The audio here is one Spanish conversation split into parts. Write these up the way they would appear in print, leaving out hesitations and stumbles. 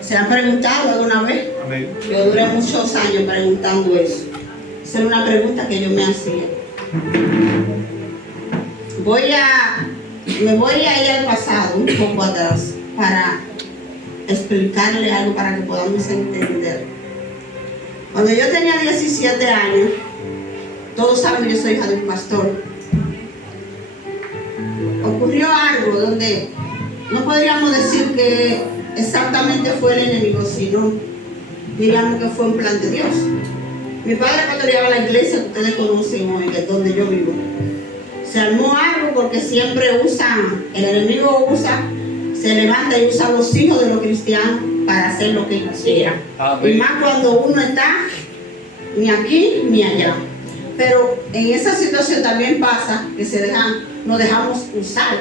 ¿Se han preguntado alguna vez? Amén. Yo duré muchos años preguntando eso. Esa era una pregunta que yo me hacía. Me voy a ir al pasado, un poco atrás, para explicarle algo para que podamos entender. Cuando yo tenía 17 años, todos saben que yo soy hija de un pastor. Ocurrió algo donde no podríamos decir que exactamente fue el enemigo, sino diríamos que fue un plan de Dios. Mi padre pastoreaba la iglesia que ustedes conocen hoy, que es donde yo vivo. Se armó algo porque siempre el enemigo se levanta y usa a los hijos de los cristianos para hacer lo que quisiera. Y más cuando uno está ni aquí ni allá. Pero en esa situación también pasa que nos dejamos usar.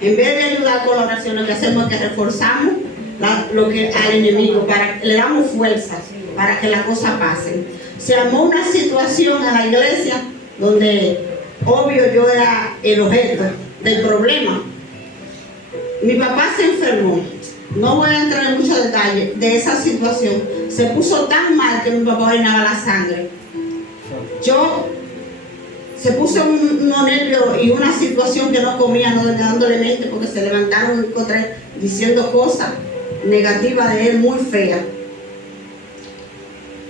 En vez de ayudar con las oraciones que hacemos, que reforzamos al enemigo, le damos fuerzas para que las cosas pasen. Se armó una situación en la iglesia donde, obvio, yo era el objeto del problema. Mi papá se enfermó. No voy a entrar en muchos detalles de esa situación. Se puso tan mal que mi papá orinaba la sangre. Se puso unos nervios y una situación que no comía, no dándole mente, porque se levantaron contra él diciendo cosas negativas de él muy feas.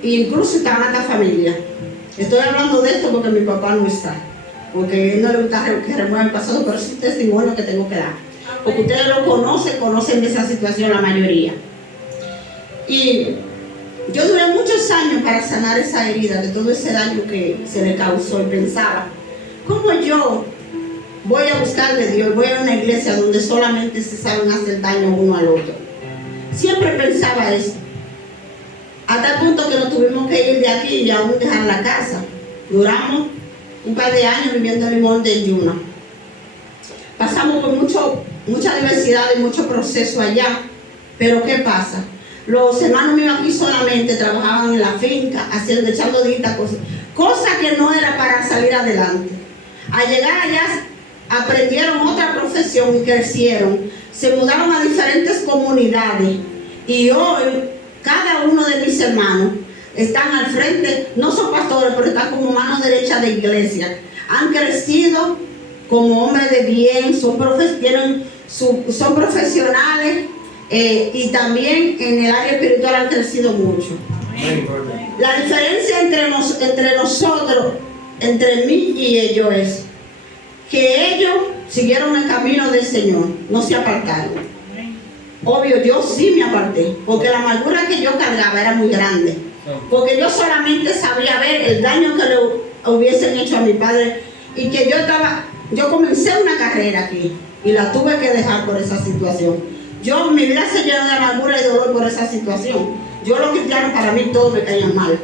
E incluso estaba en esta familia. Estoy hablando de esto porque mi papá no está, porque a él no le gusta que remueva el pasado, pero es un testimonio que tengo que dar, porque ustedes lo conocen de esa situación la mayoría. Y yo duré muchos años para sanar esa herida de todo ese daño que se le causó, y pensaba, ¿cómo yo voy a buscar de Dios? Voy a una iglesia donde solamente se saben hacer daño uno al otro. Siempre pensaba eso. Hasta el punto que nos tuvimos que ir de aquí y aún dejar la casa. Duramos un par de años viviendo en el monte de Yuna. Pasamos por mucha diversidad y mucho proceso allá. Pero ¿qué pasa? Los hermanos míos aquí solamente trabajaban en la finca, echando distintas cosas que no era para salir adelante. Al llegar allá aprendieron otra profesión y crecieron. Se mudaron a diferentes comunidades y hoy cada uno de mis hermanos están al frente, no son pastores, pero están como manos derechas de iglesia. Han crecido como hombres de bien, son profesionales. Y también en el área espiritual han crecido mucho. La diferencia entre nosotros, entre mí y ellos, es que ellos siguieron el camino del Señor, no se apartaron. Obvio, yo sí me aparté, porque la amargura que yo cargaba era muy grande, porque yo solamente sabía ver el daño que le hubiesen hecho a mi padre, y que yo comencé una carrera aquí y la tuve que dejar por esa situación. Mi vida se llenó de amargura y dolor por esa situación. Los cristianos para mí todos me caían mal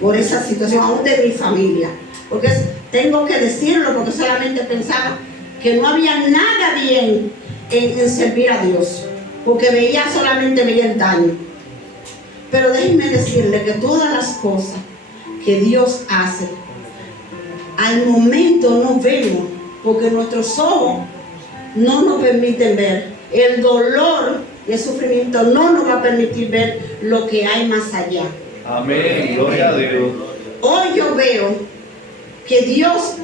por esa situación, aún de mi familia. Porque tengo que decirlo, porque solamente pensaba que no había nada bien en servir a Dios, porque solamente veía el daño. Pero déjenme decirle que todas las cosas que Dios hace, al momento no vemos, porque nuestros ojos no nos permiten ver. El dolor y el sufrimiento no nos va a permitir ver lo que hay más allá. Amén, gloria a Dios. Hoy yo veo que Dios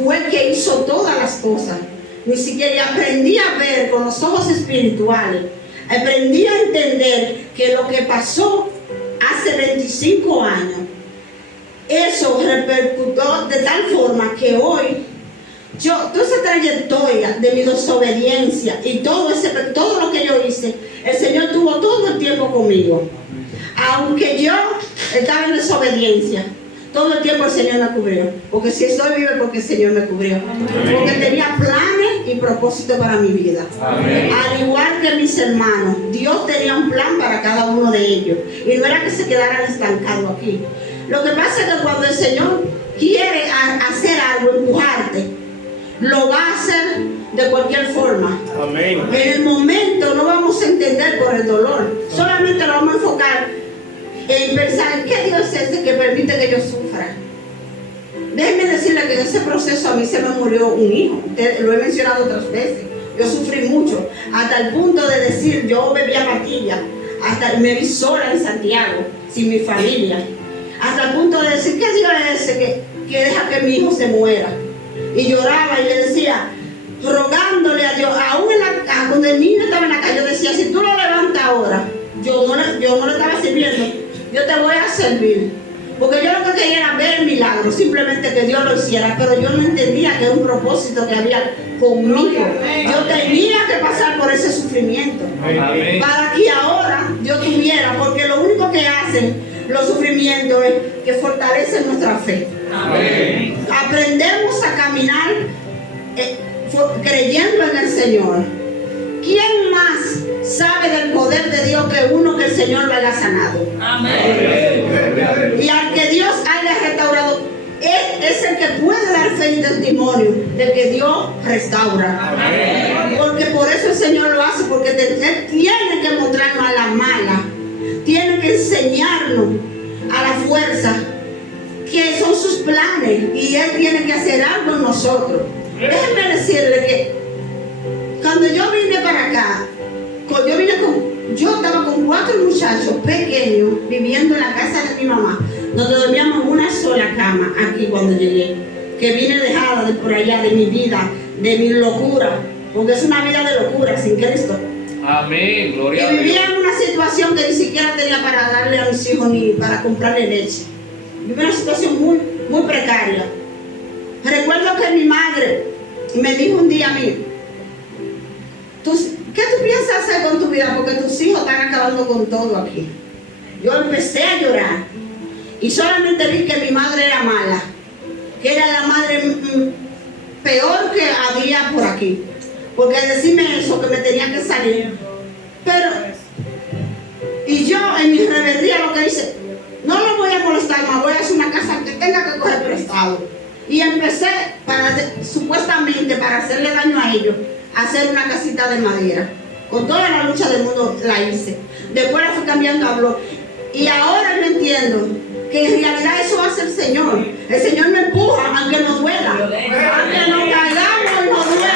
fue el que hizo todas las cosas. Ni siquiera aprendí a ver con los ojos espirituales. Aprendí a entender que lo que pasó hace 25 años, eso repercutió de tal forma que hoy toda esa trayectoria de mi desobediencia y todo lo que yo hice, el Señor tuvo todo el tiempo conmigo. Aunque yo estaba en desobediencia, todo el tiempo el Señor me cubrió. Porque si estoy viva, porque el Señor me cubrió. Porque tenía planes y propósitos para mi vida. Amén. Al igual que mis hermanos, Dios tenía un plan para cada uno de ellos. Y no era que se quedaran estancados aquí. Lo que pasa es que cuando el Señor quiere hacer algo, empujarte, lo va a hacer de cualquier forma. Amén. En el momento no vamos a entender por el dolor, solamente lo vamos a enfocar en pensar qué Dios es ese que permite que yo sufra. Déjenme decirle que en ese proceso a mí se me murió un hijo. Lo he mencionado otras veces. Yo sufrí mucho, hasta el punto de decir, yo bebía pastillas hasta me vi sola en Santiago, sin mi familia, hasta el punto de decir, ¿qué Dios es ese que deja que mi hijo se muera? Y lloraba y le decía, rogándole a Dios, aún cuando el niño estaba en la calle, yo decía, si tú lo levantas ahora, yo no le estaba sirviendo, yo te voy a servir. Porque yo lo que quería era ver el milagro, simplemente que Dios lo hiciera, pero yo no entendía que era un propósito que había conmigo. Yo tenía que pasar por ese sufrimiento para que ahora yo tuviera, porque lo único que hacen los sufrimientos es que fortalecen nuestra fe. Aprendemos a caminar creyendo en el Señor. ¿Quién más sabe del poder de Dios que uno que el Señor lo haya sanado? Amén. Y al que Dios haya restaurado, Él es el que puede dar fe y testimonio de que Dios restaura. Amén. Porque por eso el Señor lo hace, porque Él tiene que mostrarnos a la mala, tiene que enseñarnos a la fuerza que son sus planes y Él tiene que hacer algo en nosotros. Déjenme decirle que cuando yo vine para acá, yo estaba con 4 muchachos pequeños viviendo en la casa de mi mamá, donde dormíamos en una sola cama aquí cuando llegué, que vine dejada de por allá, de mi vida, de mi locura, porque es una vida de locura sin Cristo. Amén, gloria a Dios. Y vivía en una situación que ni siquiera tenía para darle a mis hijos ni para comprarle leche. Vivía en una situación muy, muy precaria. Recuerdo que mi madre me dijo un día a mí, ¿qué tú piensas hacer con tu vida? Porque tus hijos están acabando con todo aquí. Yo empecé a llorar y solamente vi que mi madre era mala, que era la madre peor que había por aquí. Porque decirme eso, que me tenía que salir. Pero, y yo en mi rebeldía lo que hice, no lo voy a molestar más, voy a hacer una casa que tenga que coger prestado. Y empecé, supuestamente para hacerle daño a ellos, hacer una casita de madera. Con toda la lucha del mundo la hice. Después la fui cambiando a blog. Y ahora yo entiendo que en realidad eso hace el Señor. El Señor me empuja aunque nos duela. Aunque nos caigamos y nos duela.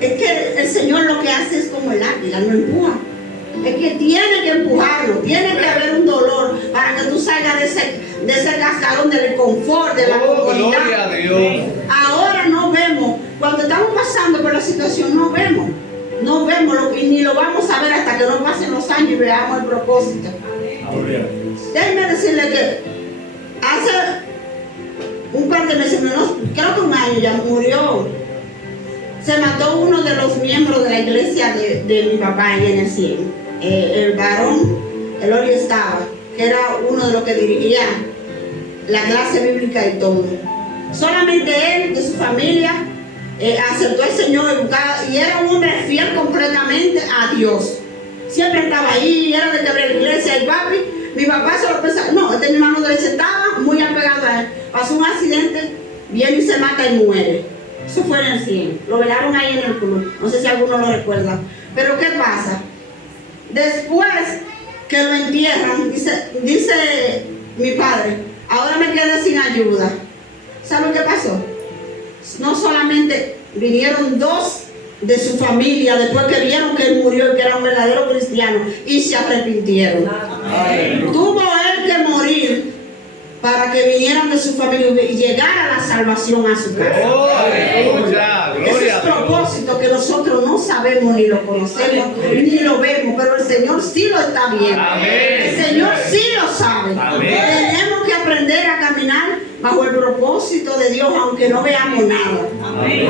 Es que el Señor lo que hace es como el águila, no empuja. Es que tiene que empujarlo, tiene que haber un dolor para que tú salgas de ese cascarón del confort, de la comodidad. Gloria a Dios. Ahora no vemos, cuando estamos pasando por la situación, no vemos y ni lo vamos a ver hasta que no pasen los años y veamos el propósito. Déjenme decirle que hace un par de meses, creo que un año ya murió. Se mató uno de los miembros de la iglesia de mi papá ahí en el 100. El varón, Eloy estaba, que era uno de los que dirigía la clase bíblica y todo. Solamente él, de su familia, aceptó al Señor y era un hombre fiel completamente a Dios. Siempre estaba ahí, era de que abría la iglesia. Y papi, mi papá se lo pensaba, no, este mi mano derecha estaba muy apegado a él. Pasó un accidente, viene y se mata y muere. Eso fue en el 100. Lo velaron ahí en el club. No sé si alguno lo recuerda. Pero ¿qué pasa? Después que lo entierran, dice mi padre, ahora me quedé sin ayuda. ¿Sabe qué pasó? No solamente vinieron 2 de su familia después que vieron que él murió y que era un verdadero cristiano y se arrepintieron. Tuvo él que morir para que vinieran de su familia y llegara la salvación a su casa. Ese es el propósito que nosotros no sabemos ni lo conocemos ni lo vemos, pero el Señor sí lo está viendo. El Señor sí lo sabe. Tenemos que aprender a caminar bajo el propósito de Dios, aunque no veamos nada.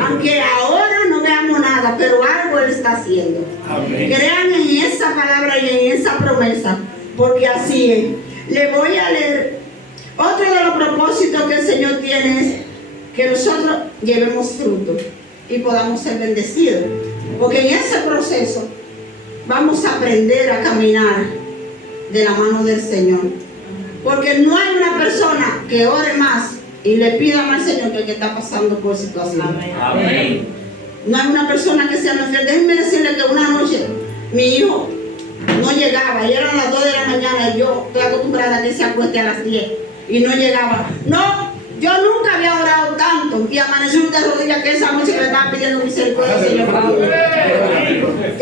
Aunque ahora no veamos nada, pero algo Él está haciendo. Crean en esa palabra y en esa promesa, porque así es. Le voy a leer. Otro de los propósitos que el Señor tiene es que nosotros llevemos fruto y podamos ser bendecidos. Porque en ese proceso vamos a aprender a caminar de la mano del Señor. Porque no hay una persona que ore más y le pida más al Señor que el que está pasando por situación. Amén. No hay una persona que sea más fiel. Déjenme decirle que una noche mi hijo no llegaba y eran las 2 de la mañana y yo estoy acostumbrada a que se acueste a las 10 y no llegaba. No, yo nunca había orado tanto santo. Y amaneció de rodillas que esa noche le estaba pidiendo misericordia al Señor para uno.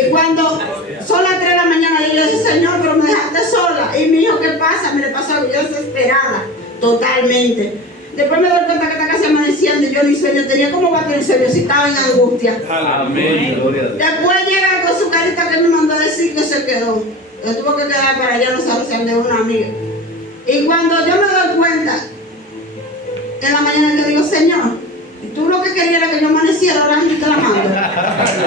Y cuando son las 3 de la mañana, yo le dije, Señor, pero me dejaste sola. Y mi hijo, ¿qué pasa? Me le pasó algo, yo desesperada, totalmente. Después me doy cuenta que está casi amaneciendo y yo ni sueño tenía. ¿Cómo va a tener sueño si estaba en angustia? Amén. Gloria a Dios. Después llega con su carita que me mandó a decir que se quedó. Yo tuve que quedar para allá, no sabes, de una amiga. Y cuando yo me doy cuenta, en la mañana que digo, Señor, tú lo que querías era que yo amaneciera orando y clamando.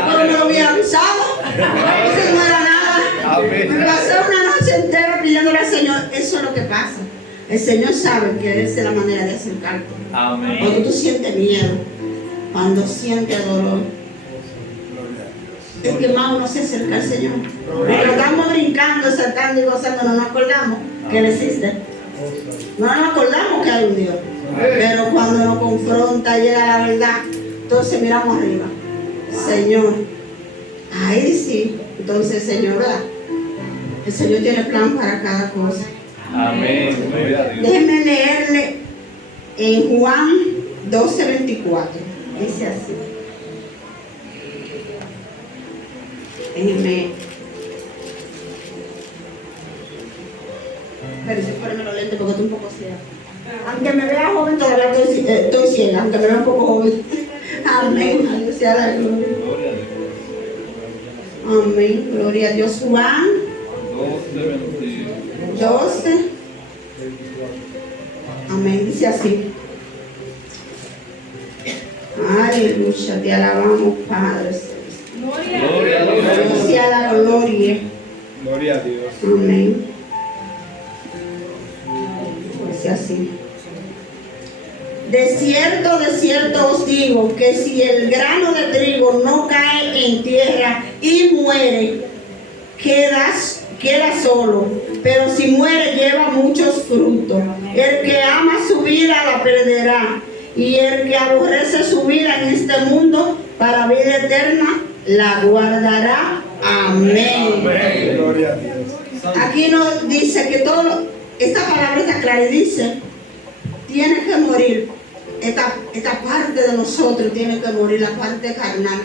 Pero me lo hubiera avisado. Eso no era nada. Me pasé una noche entera pidiéndole al Señor. Eso es lo que pasa. El Señor sabe que esa es la manera de acercarte. Amén. Cuando tú sientes miedo, cuando sientes dolor, es que más uno se acerca al Señor. Cuando estamos brincando, saltando y gozando, no nos acordamos que Él existe. No nos acordamos que hay un Dios. Pero cuando nos confronta, llega la verdad, entonces miramos arriba. Señor, ahí sí. Entonces, Señor, ¿verdad? El Señor tiene plan para cada cosa. Amén. Gloria a Dios. Déjenme leerle en Juan 12:24. Dice así. Déjenme. Pero si fuera me lo lente porque estoy un poco ciega. Aunque me vea joven, todavía estoy ciega. Aunque me vea un poco joven. Amén. A Dios sea la gloria. Gloria a Dios. Amén. Gloria a Dios. Juan 12. Amén. Dice así. Aleluya. Te alabamos, Padre. Gloria a Dios. Dios sea la gloria. Gloria a Dios. Amén. Dice así. De cierto os digo que si el grano de trigo no cae en tierra y muere, queda solo, pero si muere lleva muchos frutos. El que ama su vida la perderá, y el que aborrece su vida en este mundo para vida eterna la guardará. Amén. Amén. Gloria a Dios. Aquí nos dice que esta palabra está clara y dice, tiene que morir. Esta parte de nosotros tiene que morir, la parte carnal,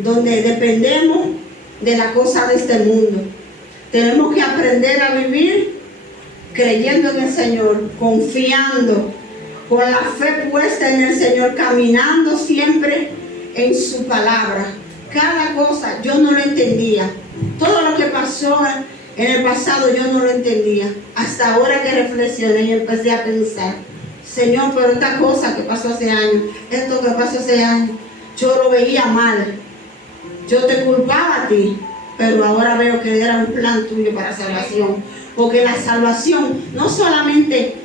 donde dependemos de la cosa de este mundo. Tenemos que aprender a vivir creyendo en el Señor, confiando, con la fe puesta en el Señor, caminando siempre en su palabra. Cada cosa yo no lo entendía. Todo lo que pasó en el pasado yo no lo entendía. Hasta ahora que reflexioné y empecé a pensar, Señor, pero esta cosa que pasó hace años, esto que pasó hace años, yo lo veía mal. Yo te culpaba a ti, pero ahora veo que era un plan tuyo para salvación. Porque la salvación no solamente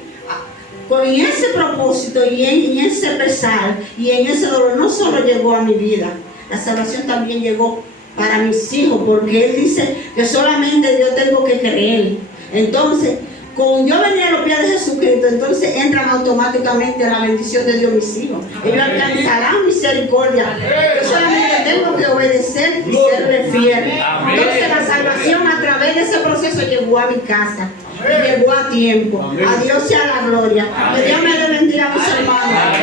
con ese propósito y en ese pesar y en ese dolor, no solo llegó a mi vida, la salvación también llegó para mis hijos, porque Él dice que solamente yo tengo que creer. Entonces, con yo venir a los pies de Jesucristo, entonces entran automáticamente a la bendición de Dios mis hijos. Ellos alcanzarán misericordia. Yo solamente tengo que obedecer y serle fiel. Entonces la salvación a través de ese proceso llegó a mi casa. Y llegó a tiempo. A Dios sea la gloria. Que Dios me bendiga a mis hermanos.